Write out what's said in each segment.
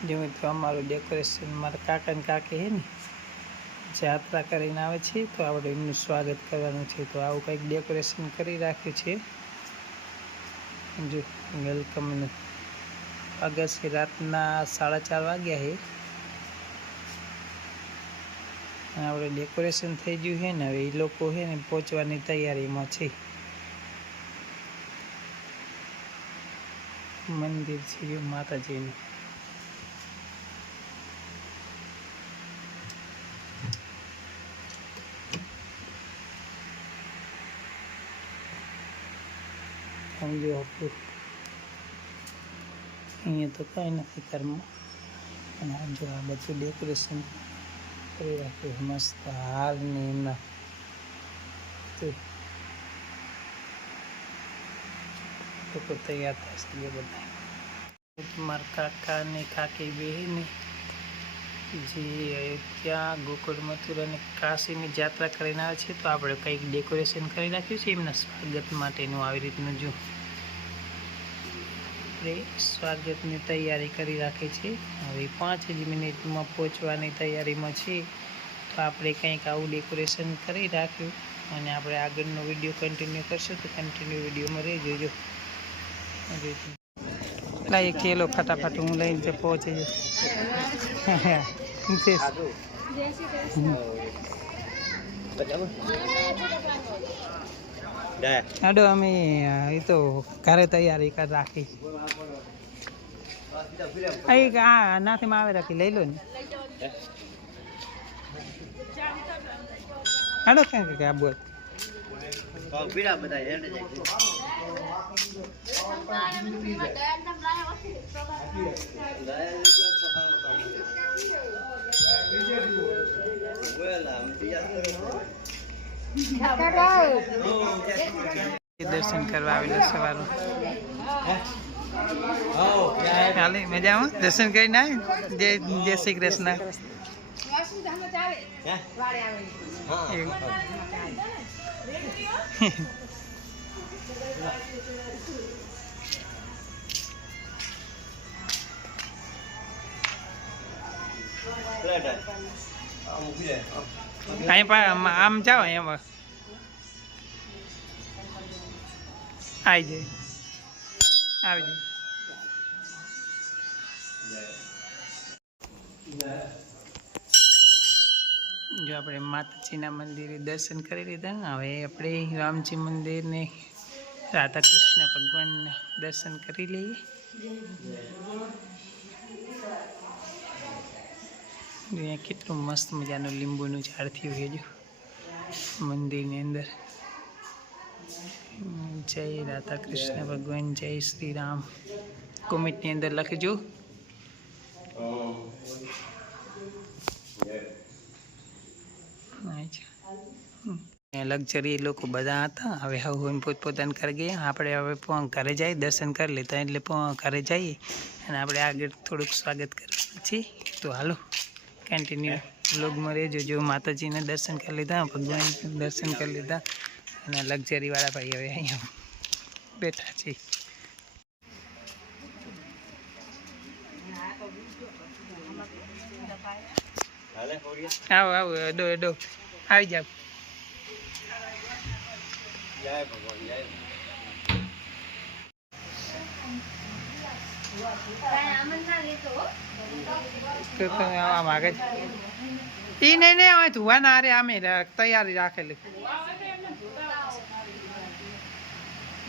जो तो अमरु डेकोरेशन मारा काका ने काकी है ने यात्रा करीने आवे छे तो आपणे एमनुं स्वागत करवानुं छे। तो आवुं कंईक डेकोरेशन करी राख्युं छे। जो वेलकम अगस्त रातना 4:30 वाग्या है। આપણે डेकोरेशन થઈ ગયું છે ને હવે એ લોકો છે ને પહોંચવાની તૈયારીમાં છે। મંદિર છે માતાજીનું। સમજો આપણું અહીંયા તો કાંઈ નથી ઘરમાં અને જો આ બધું ડેકોરેશન કરી રાખ્યું મસ્ત હાર ને એમના લોકો તૈયાર થશે બધા। મારા કાકા ને કાકી બહેને જે ત્યાં ગોકુળ મથુરા અને કાશીની યાત્રા કરીને આવે છે તો આપણે કંઈક ડેકોરેશન કરી રાખ્યું છે એમના સ્વાગત માટેનું। આવી રીતનું જો આપણે સ્વાગતની તૈયારી કરી રાખી છે। હવે 5 જ મિનિટમાં પહોંચવાની તૈયારીમાં છે તો આપણે કંઈક આવું ડેકોરેશન કરી રાખ્યું અને આપણે આગળનો વિડીયો કન્ટિન્યુ કરશું તો કન્ટિન્યુ વિડીયોમાં રહેજો। જો લાઈ કેલો ફટાફટ હું લઈને પહોંચી જાઉં। અમે એ તો ઘરે તૈયારી કરી રાખી। નાથી માં આવે રાખી લઈ લો ને। હાડો ક્યાં કે આ બોલ दर्शन करवा सवार हाली मजा दर्शन कर जय जय श्री कृष्ण। आम जाओ एम आई जाए આવી જાય। जो આપણે માતાજીના મંદિરે દર્શન કરી લીધા હવે આપણે રામજી મંદિરને રાધા કૃષ્ણ ભગવાનના દર્શન કરી લઈએ। અહીંયા કેટલું મસ્ત મજાનું લીંબુનું ઝાડ થયું છે જો મંદિરની અંદર। जय राधा कृष्ण भगवान जय श्री राम कमेंट अंदर लखजो। लग्जरी लोग बधा था हवे हम पोतपोताने कर गए आपणे हवे घरे जाए दर्शन कर लेता एटले घरे जाइए अने आपणे आगे थोड़ुंक स्वागत करवानुं छे। तो हालो कंटिन्यू व्लॉग में रहेजो। जो माताजी ने दर्शन कर लीधा भगवान दर्शन कर लीधा અને લક્ઝરી વાળા ભાઈ હવે અહીંયા બેઠા છે। આવો આવો અડો અડો આવી જાવ। માગે એ નહીં નહીં હવે ધુવા ના રે આમે તૈયારી રાખેલી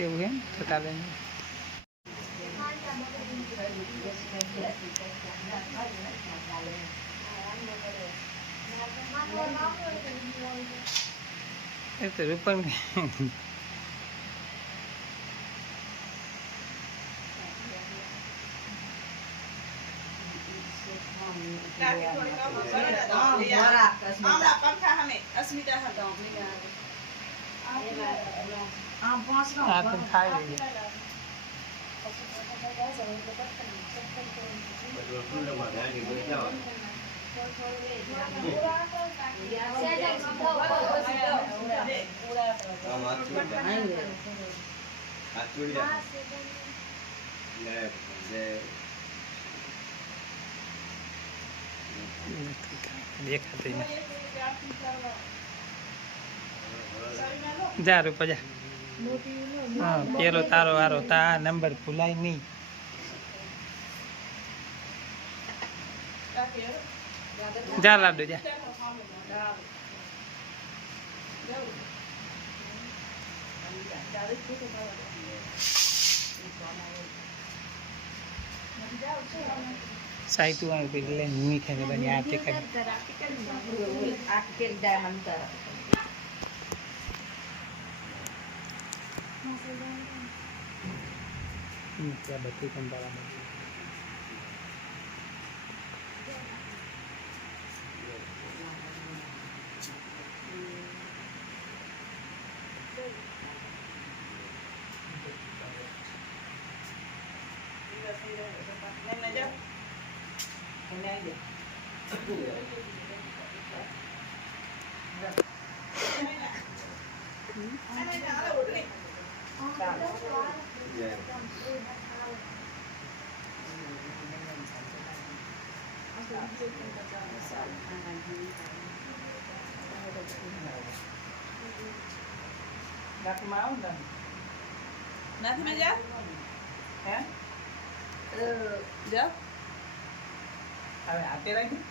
એવું એમ તો ચાલે એ તો રૂપન દેખાતું નહીં. જા રૂપા જા. હા પેલો તારો વારો તા નંબર ભૂલાય નહીં. જા લાડુ જા. સાઈ તું આવી પેલી લઈને મીઠા ને બની આરતી કરી. ત્યાં બધી કંટાળા નથી મજા હે જા હવે હાથે રાખી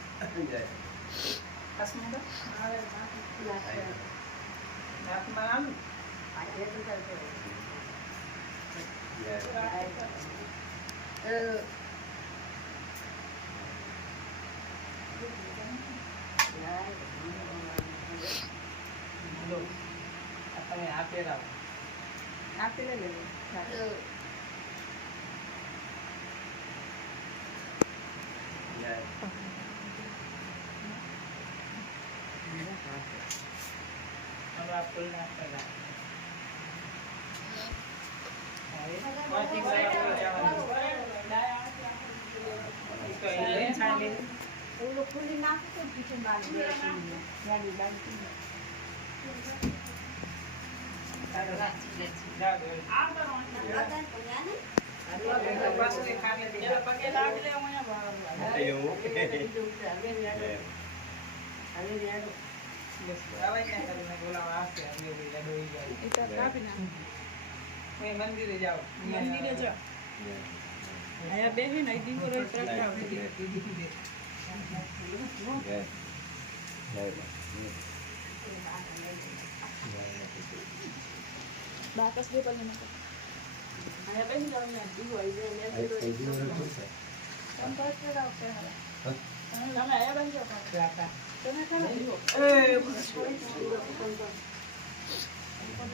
તમે આપે રાવ આપી લે ખુલ્લી નાખો કિચન મંદિરે જાઓ અહીંયા બેહી ને દીવો બાકસ બે પલ્લે નાખો અહીંયા બેહી જાવ ને દીવો આવી જાય કોણ કરે રાવ છે હવે તમે આયા બેહી જાવ કાકા તમે ખાને દીવો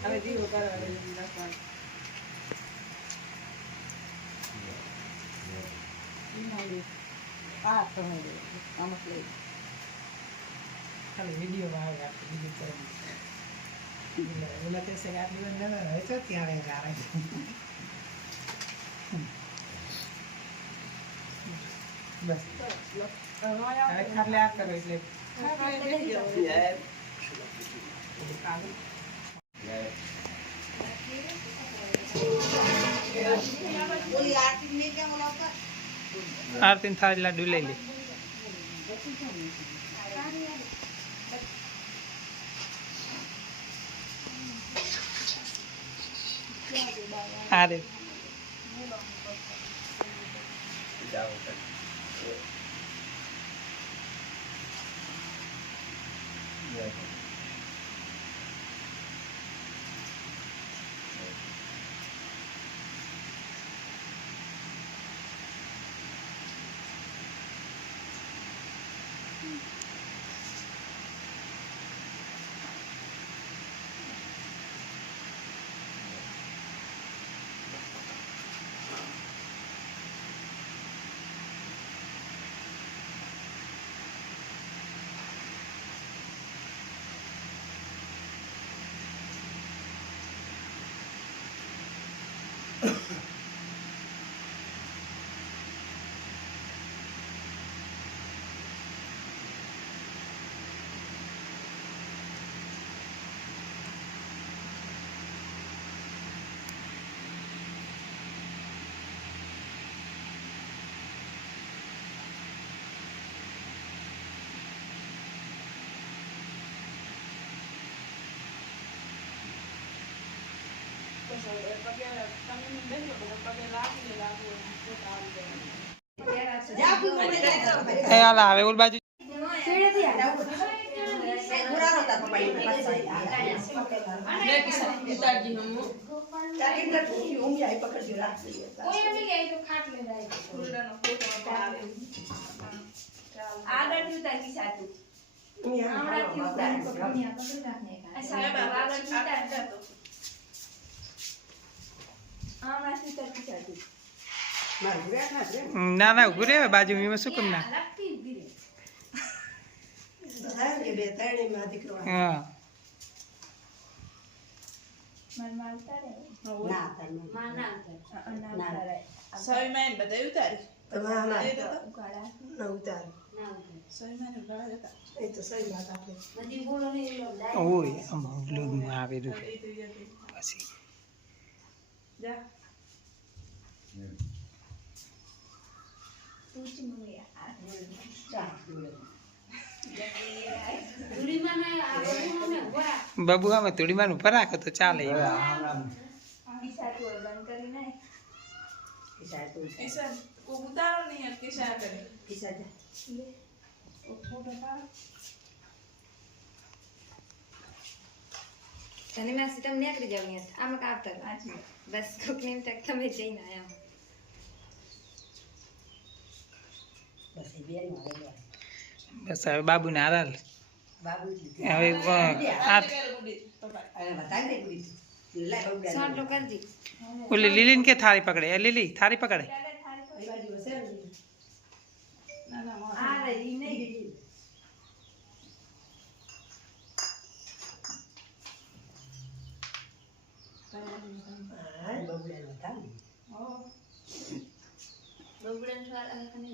હવે દીવો કરવા રાખવાનું આ સમય દે આમાં લઈ ખાલી વિડીયોમાં આવે આપણે બીજું કરવાનું ઓલા કહેશે કે આટલી વાર ના હોય તો ત્યારે જ આવે બસ હવે ખાટલે આ કરો એટલે આરતી થાળી લાડુ લઈ લે અરે એ હાલ આવે ઓલ બાજુ ના ના ઉભું રે બાજુ એમાં શું કેમ ના હા ઓય આમાં લોગમાં આવેલું પછી બાબુ આમાં થોડી વાર ઉપર રાખો તો ચાલે તમે નીકળી જાવ આમાં આવતા બસ કોક ને તક તમે જઈને આવ્યા બસ હવે બાબુને હારાલ હવે સોટલો કરજી ઓલી લીલીને કે થાળી પકડે એ લીલી થાળી પકડે આ રહી નહીં બબુડન સ્વાદ આ કને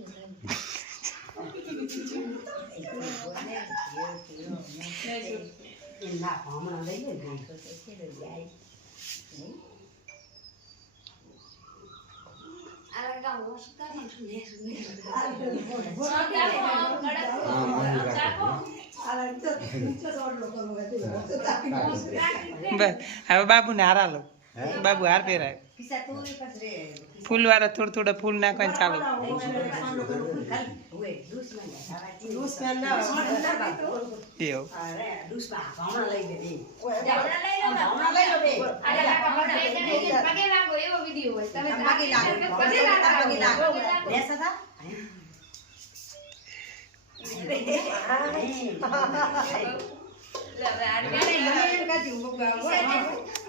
હવે બાબુને હારા લો બાબુ હાર પહેરાય ફૂલ વાળા થોડા થોડા ફૂલ નાખવાનું ચાલુ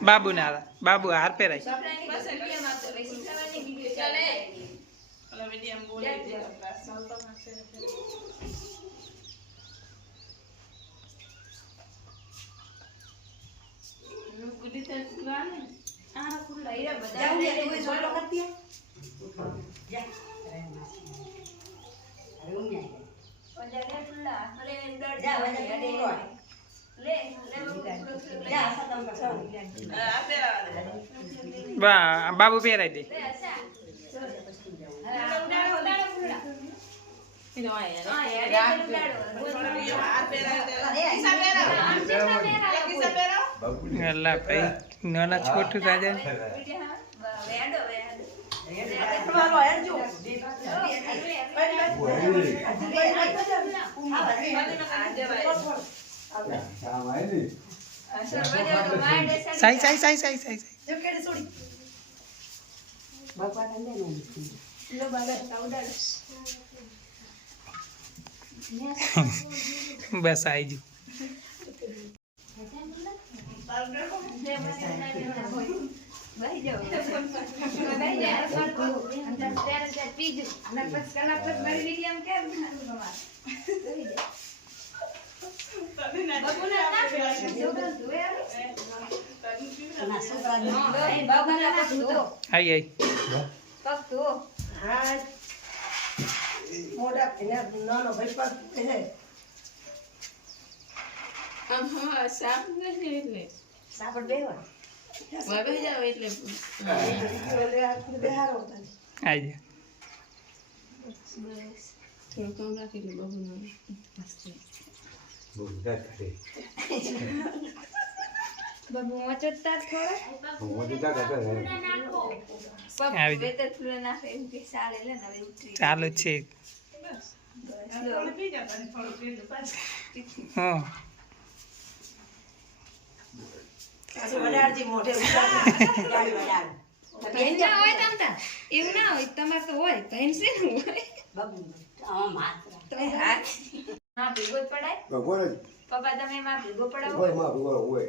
બાબુ ને હારા બાબુ હાર પહેરાય બાબુ પહેરાય દે અલ્લાહ ભાઈ નાના છોટું રાજા સાઈ સાઈ સાઈ સાઈ સાઈ બસ આવી ગયું आई आई બાબુ વાંચતા થોડા આવી બે તો થોડા નાખે એમ કે સાલે લે ને હવે ઉતરી ચાલુ જ છે હા ભેન ના હોય તમ તાર એવું ના હોય તમારે તો હોય ભેન છે ને હોય તો એ હાથ હા ભેગો જ પડાય પપ્પા તમે એમાં ભેગો પડાવો